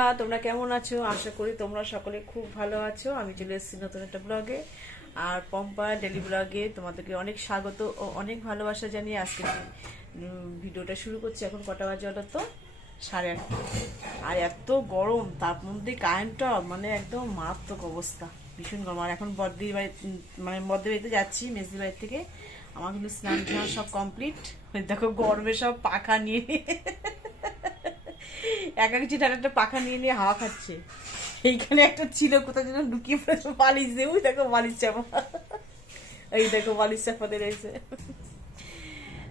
বন্ধুরা, তোমরা কেমন আছো? আশা করি তোমরা সকলে খুব ভালো আছো। আমি চলে এসেছি নতুন একটা ব্লগে, আর পম্পা ডেলি ব্লগে তোমাদেরকে অনেক স্বাগত ও অনেক ভালোবাসা জানিয়ে আজকে ভিডিওটা শুরু করছি। এখন কটা বাজে হলো তো 8:30, আর এত গরম, তার মধ্যে কারেন্টটা মানে একদম মারাত্মক অবস্থা, ভীষণ গরম। আর এখন বদ্দির বাড়ি মানে বদ্দির বাড়িতে যাচ্ছি মেজদির বাড়ি থেকে। আমার কিন্তু স্নান টান সব কমপ্লিট। দেখো গরমে সব পাখা নিয়ে এক একটি একটা পাখা নিয়ে নিয়ে হাওয়া খাচ্ছে। এইখানে একটা ছিল, কোথায় যেন ঢুকিয়ে পড়েছে বালিশ দিয়ে। ওই দেখো বালিশ চাপা, এই দেখো বালিশ চাপাতে রয়েছে।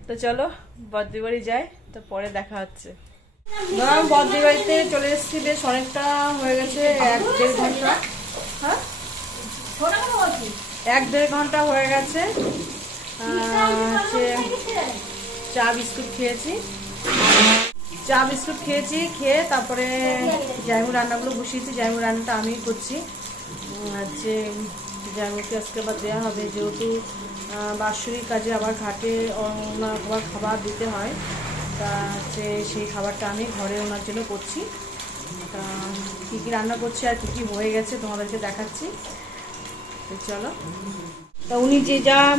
তো চলো বদ্দির বাড়ি যাই, তো পরে দেখা হচ্ছে। বদ্দির বাড়িতে চলে এসেছি, বেশ অনেকটা হয়ে গেছে, 1-1.5 ঘন্টা। হ্যাঁ 1-1.5 ঘন্টা হয়ে গেছে। চা বিস্কুট খেয়েছি, খেয়ে তারপরে জাইমু রান্নাগুলো বসিয়েছি। জাইমু রান্নাটা আমি করছি। হচ্ছে জাইমুকে আজকে আবার দেওয়া হবে, যেহেতু বাৎসরিক কাজে আবার ঘাটে ওনার খাবার দিতে হয়। তা হচ্ছে সেই খাবারটা আমি ঘরে ওনার জন্য করছি। তা কী কী রান্না করছি আর কী কী হয়ে গেছে তোমাদেরকে দেখাচ্ছি। তো চলো। তা উনি যে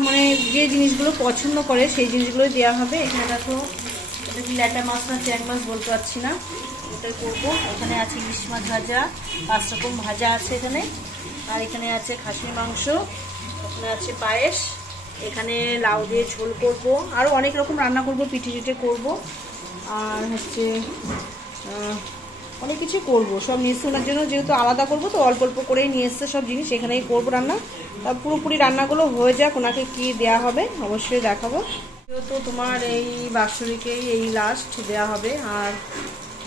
মানে যে জিনিসগুলো পছন্দ করে সেই জিনিসগুলো দেওয়া হবে। এখানে দেখো, এটা কি ল্যাটা মাছ না ট্যাং মাছ বলতে পারছি না, ওটাই করবো। এখানে আছে ইলিশ মাছ ভাজা, 5 রকম ভাজা আছে এখানে। আর এখানে আছে খাসির মাংস, এখানে আছে পায়েস, এখানে লাউ দিয়ে ঝোল করব, আরও অনেক রকম রান্না করব, পিঠে করব। আর হচ্ছে অনেক কিছু করব, সব নিয়ে এসছে ওনার জন্য, যেহেতু আলাদা করব তো অল্প অল্প করেই নিয়ে এসছে সব জিনিস। এখানেই করবো রান্না। তা পুরোপুরি রান্নাগুলো হয়ে যাক, ওনাকে কি দেয়া হবে অবশ্যই দেখাবো। যেহেতু তোমার এই বাৎসরিকেই এই লাস্ট দেওয়া হবে, আর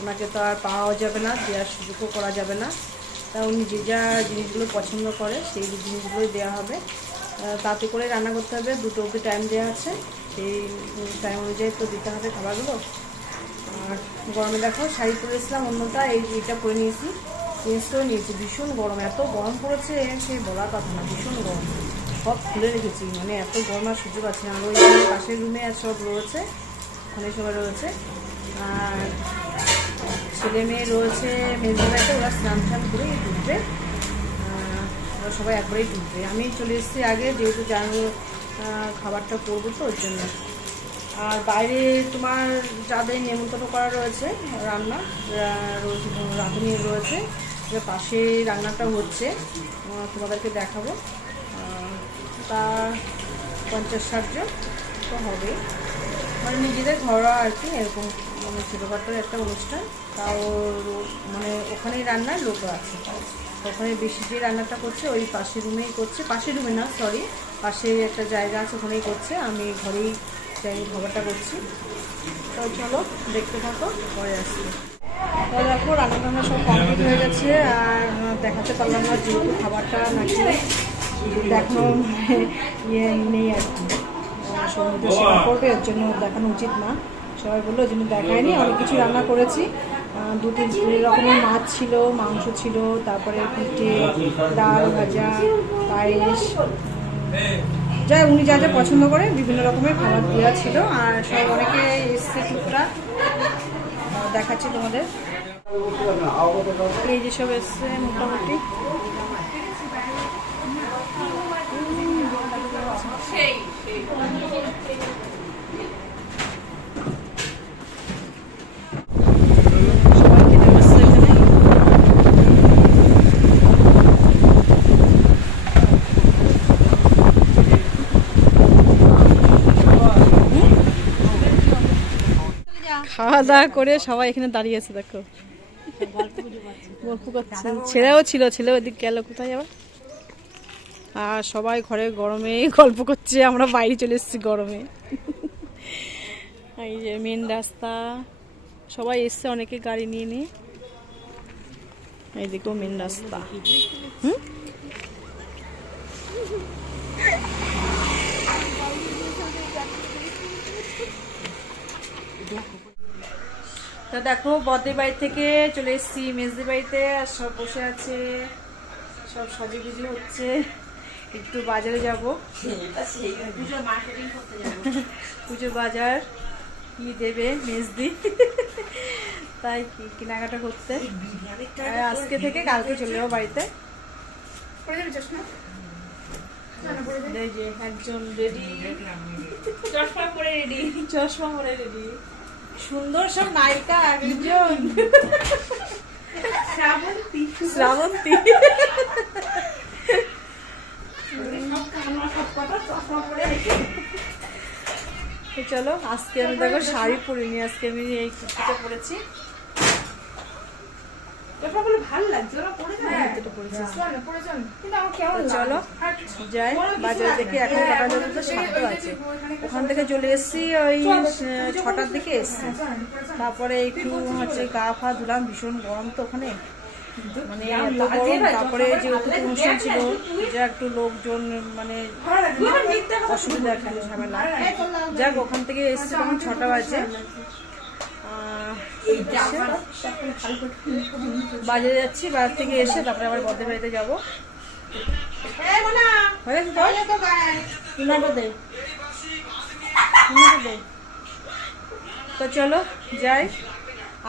ওনাকে তো আর পাওয়া যাবে না, দেওয়ার সুযোগও করা যাবে না। তা উনি যে যা জিনিসগুলো পছন্দ করে সেই জিনিসগুলোই দেওয়া হবে। তাতে করে রান্না করতে হবে, 2টো অবধি টাইম দেওয়া আছে, সেই টাইম অনুযায়ী তো দিতে হবে খাবারগুলো। আর গরমে দেখো শাড়ি পরেছিলাম, অন্যটা এইটা পরে নিয়েছি, চেঞ্জ করে নিয়েছি। ভীষণ গরম, এত গরম পড়েছে সে বলার কথা না, ভীষণ গরম। সব খুলে রেখেছি, মানে এত গরম আর সহ্য পাচ্ছি না। ওই পাশের রুমে আর সব রয়েছে, ওখানে সবাই রয়েছে। আর ছেলে মেয়ে রয়েছে মেজবাড়িতে, ওরা স্নান টান করে ঢুকবে, ওরা সবাই একবারেই ঢুকবে। আমি চলে এসেছি আগে, যেহেতু জানো খাবারটা করবো তো ওর জন্য। আর বাইরে তোমার যাদের নেমন্তন্ন করা রয়েছে রান্না রাঁধুনি রয়েছে, পাশে রান্নাটা হচ্ছে, তোমাদেরকে দেখাবো। তা 50-60 জন তো হবে, মানে নিজেদের ঘরোয়া আর কি, এরকম মানে ছোটোখাটো একটা অনুষ্ঠান। তাও মানে ওখানেই রান্নার লোক আছে, ওখানে বেশি যে রান্নাটা করছে ওই পাশের রুমেই করছে, পাশের রুমে না সরি, পাশে একটা জায়গা আছে ওখানেই করছে। আমি ঘরেই যাই খাবারটা করছি। তো চলো দেখতে থাকো, পরে আসছি। তো দেখো রান্না সব কমপ্লিট হয়ে গেছে, আর দেখাতে পারলাম না যেহেতু খাবারটা নাকি দেখানো ইয়ে নেই আর কি, সমুদ্র সেবা করবে, ওর জন্য দেখানো উচিত না। সবাই বললো ওই জন্য দেখায়নি। অনেক কিছু রান্না করেছি, 2-3 রকমের মাছ ছিল, মাংস ছিল, তারপরে পিঠে, ডাল ভাজা, পায়েস, যা উনি যা যা পছন্দ করে বিভিন্ন রকমের খাবার দেওয়া ছিল। আর সব অনেকে এসছে টুকরা, দেখাচ্ছি তোমাদের। এই যে সব এসছে মোটামুটি। খাওয়া দাওয়া করে সবাই এখানে দাঁড়িয়ে আছে, দেখো গল্প করছে। ছেলেও ছিল, ছেলে ওদিক গেল কোথায় যাবে। আর সবাই ঘরে গরমে গল্প করছে, আমরা বাইরে চলে এসেছি গরমে। এই যে মেন রাস্তা, সবাই এসছে অনেকে গাড়ি নিয়ে নিয়ে। এই দেখো মেন রাস্তা। তো দেখো বদ্দির বাড়ি থেকে চলে এসেছি মেজদির বাড়িতে, আর সব বসে আছে, সব সাজুগুজু হচ্ছে। একটু বাজারে যাবো, পুজোর বাজার কি দেবে মেজদি। তাই কি কেনাকাটা করতে আজকে থেকে কালকে চলে যাবো বাড়িতে। এই যে একজন রেডি, চশমা পরে রেডি, সুন্দর সব নায়িকা একজন শ্রাবন্তী। চলো আজকে আমি দেখো শাড়ি পরিনি, আজকে আমি এই কুর্তিটা পরেছি। চলো যাই বাজার থেকে, এখন কটা পর্যন্ত 7টা আছে, ওখান থেকে চলে এসেছি ওই 6টার দিকে এসছি। তারপরে একটু হচ্ছে গা ফা ধুলাম, ভীষণ গরম তো ওখানে, মানে এত গরম। তারপরে যেহেতু অনুষ্ঠান ছিল, যা একটু লোকজন মানে অসুবিধা একটা ঝামেলা, যাক ওখান থেকে এসছি তখন 6টা বাজে। বাজারে যাচ্ছি, বাজার থেকে এসে তারপরে আবার বদের বাড়িতে যাবো। তো চলো যাই।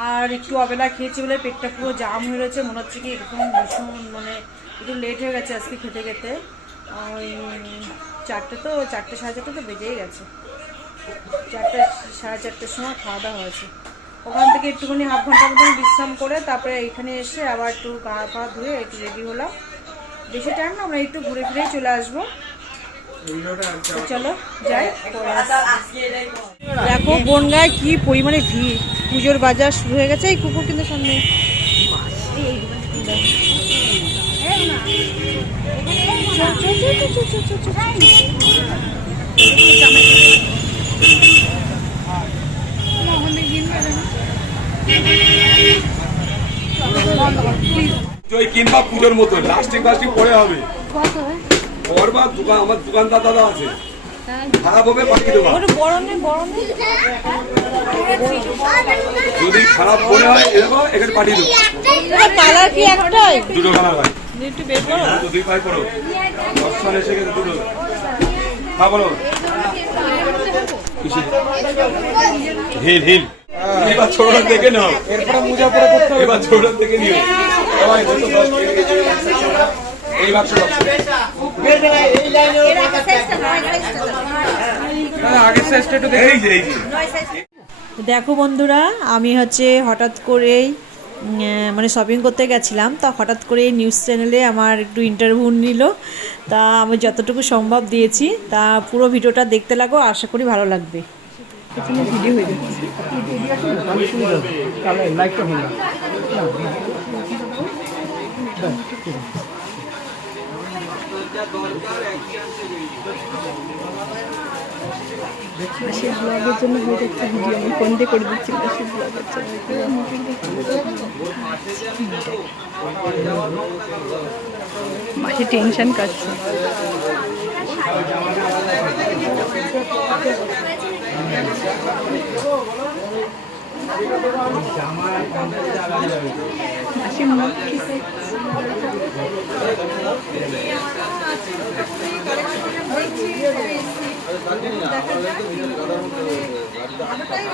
আর একটু অবেলা খেয়েছি বলে পেটটা পুরো জাম হয়ে রয়েছে, মনে হচ্ছে কি এরকম ভীষণ মানে একটু লেট হয়ে গেছে আজকে খেতে খেতে। ওই 4টে তো 4টে সাড়ে 4টে তো বেজেই গেছে, 4টে সাড়ে 4টের সময় খাওয়া দাওয়া হয়েছে। ওখান থেকে একটুখানি হাফ ঘন্টার মতন বিশ্রাম করে তারপরে এখানে এসে আবার একটু গা পা ধুয়ে একটু রেডি হলাম। বেশি টাইম না, আমরা একটু ঘুরে ফিরে চলে আসবো। চলো যাই। দেখো বনগাঁয় কি পরিমাণে ভিড়, পুজোর বাজার শুরু হয়ে গেছে। এই কুকুর কিন্তু সামনে কিংবা পুজোর মতো লাস্টিং পরে হবে। পরবার দোকান আমার দোকানদার দাদা আছে, খারাপ হবে পাঠিয়ে দেবো। যদি খারাপ মনে হয় এরকম এখানে পাঠিয়ে দেবো। কালার কি একটাই? দুটো কালার হয়, একটু বের করো। দুই পাই করো, 10 সাল এসে গেছে দুটো। হ্যাঁ বলো। হিল হিল এবার ছোট দেখে নাও, এরপরে মোজা পরে করতে হবে। এবার ছোট দেখে নিও। এই বাক্স দেখো বন্ধুরা, আমি হচ্ছে হঠাৎ করেই মানে শপিং করতে গেছিলাম, তা হঠাৎ করে নিউজ চ্যানেলে আমার একটু ইন্টারভিউ নিল, তা আমি যতটুকু সম্ভব দিয়েছি। তা পুরো ভিডিওটা দেখতে লাগো, আশা করি ভালো লাগবে। ভিডিও হয়ে মাসির ব্লগের জন্য হয়ে যাচ্ছে ভিডিও, আমি ফোন দিয়ে করে দিচ্ছি মাসির ব্লগের জন্য। মাসি টেনশন কাটছে। মাসির মুখ ঠিক আছে।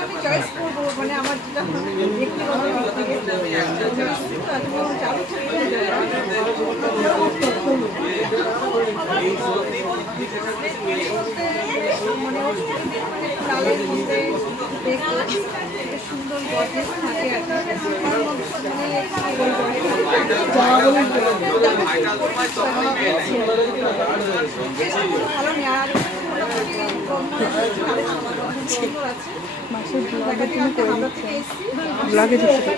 আমি চয়েস করবো, মানে আমার যেটা সুন্দর গঠন থাকে আর মাসির ব্লগের জন্য করে দিচ্ছে, ব্লগে দিচ্ছে।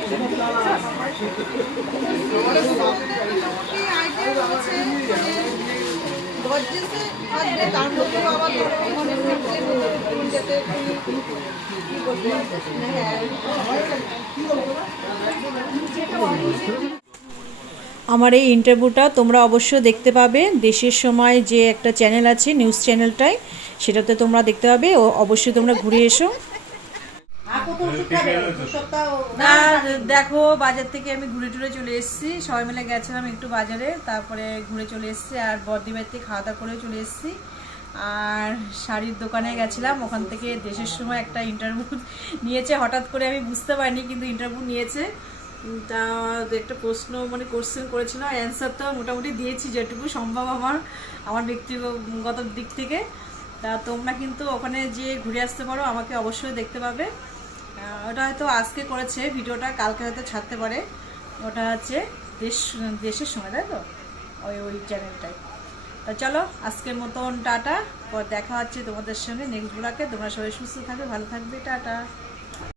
তার মধ্যে আবার যাতে আমার এই ইন্টারভিউটা তোমরা অবশ্যই দেখতে পাবে দেশের সময় যে একটা চ্যানেল আছে নিউজ চ্যানেলটাই, সেটাতে তোমরা দেখতে পাবে। ও অবশ্যই তোমরা ঘুরে এসো। না দেখো বাজার থেকে আমি ঘুরে টুরে চলে এসেছি, সবাই মিলে গেছিলাম একটু বাজারে, তারপরে ঘুরে চলে এসেছি। আর বর্দি বাড়িতে খাওয়া দাওয়া করে চলে এসেছি। আর শাড়ির দোকানে গেছিলাম, ওখান থেকে দেশের সময় একটা ইন্টারভিউ নিয়েছে, হঠাৎ করে আমি বুঝতে পারিনি কিন্তু ইন্টারভিউ নিয়েছে। তা একটা প্রশ্ন মানে কোশ্চেন করেছিল, অ্যান্সার তো মোটামুটি দিয়েছি যেটুকু সম্ভব আমার ব্যক্তিগত দিক থেকে। তা তোমরা কিন্তু ওখানে যে ঘুরে আসতে পারো, আমাকে অবশ্যই দেখতে পাবে। ওটা হয়তো আজকে করেছে ভিডিওটা, কালকে হয়তো ছাড়তে পারে। ওটা হচ্ছে দেশের সময়, তাই তো, ওই চ্যানেলটায়। তা চলো আজকের মতন টাটা, পর দেখা হচ্ছে তোমাদের সঙ্গে নেক্সট ব্লগে। তোমরা সবাই সুস্থ থাকবে, ভালো থাকবে, টাটা।